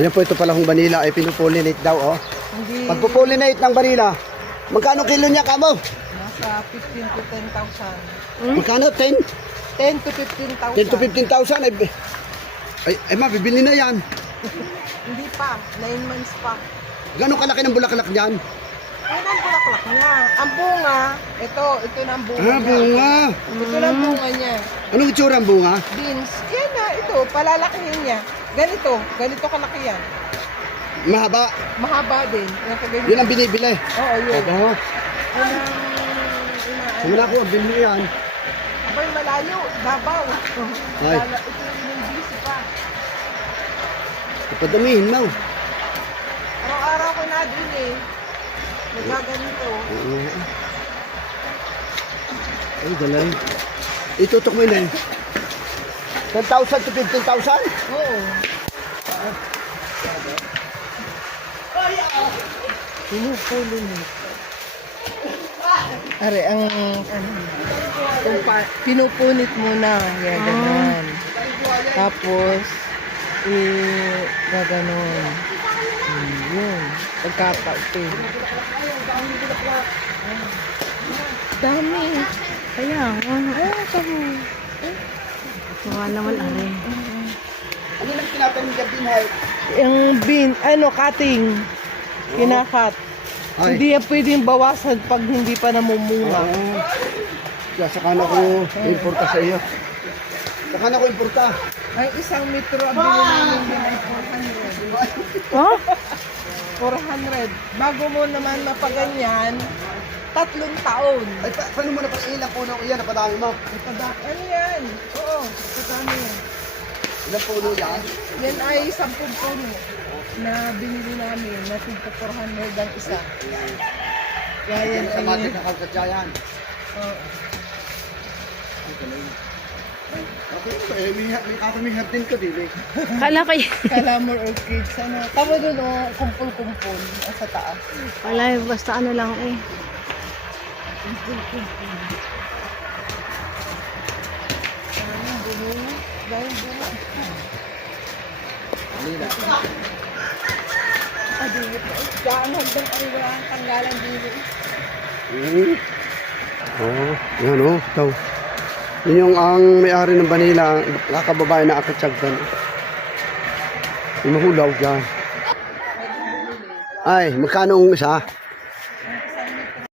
Ayan po, ito palang vanilla ay pinupollinate daw, oh. Hindi. Pagpupollinate ng vanilla, magkano kilo niya kamo? Nasa 15 to 10,000. Magkano? 10? 10 to 15,000. 10 to 15,000 ay mabibili na yan. Hindi pa. 9 months pa. Gano'ng kalaki ng bulaklak niyan? Yan ang bulaklak niya. Ang bunga, ito na ang bunga Ah, niya. bunga. Ito na ang bunga niya. Anong itsura ang bunga? Beans. Yan na, ito. Palalakihin niya. Ganito kalaki yan. Mahaba. Mahaba din. Yan kaganyan. Yun ang binibili. Oo, yun. Oo. Yan ang inaano. Simula ko, bilhin yan. Abay, malayo. Dabaw. Ay. Ito yung busy pa. Ipadamihin mo. Araw-araw ko na din eh. Nagaganito. Oo. Ay, galing. Itutok mo yun eh. 10,000 to 15,000? Oo. Pinupulunit. Are, ang pinupunit muna. Yan, ganun. Tapos, gaganon. Yun. Pagkapauti. Dami. Kaya, kamo. Mga naman are. Ano lang tinatanong dyan din, hay? Yung cutting. Kinakat. Ay. Hindi yan pwedeng bawasan pag hindi pa namumunga. Oo. Kaya saka na ko importa sa iyo. Saka na ko importa. Ay, isang metro ang bilhin namin din ay 400. Oh? 400. Bago mo naman mapaganyan, 3 taon. Ay, paano mo na pang ilang puno ko yan? Napadami mo. Ano yan? Oo, kasama yan. Ilang puno yan? Yan ay 10 puno na binili namin na tigpa 400 ang isa. Kaya yan Sa ay... matik na kalsadya yan. Oo. Okay, may hardin ko din eh. Kala kayo. Calamar orchids. Ano? Tama doon, kumpul-kumpul sa taas. Wala, basta ano lang eh. Kumpul-kumpul. Dahil bunga. Dahil bunga. Alila. Adiyot na. Daan hagdan ay wala ang tanggalan dito. Oo, yan o. Ito. Yun yung ang may-ari ng vanilla, kakababae na akatsagdan. Yung mahulaw dyan. Ay, magkano ang isa?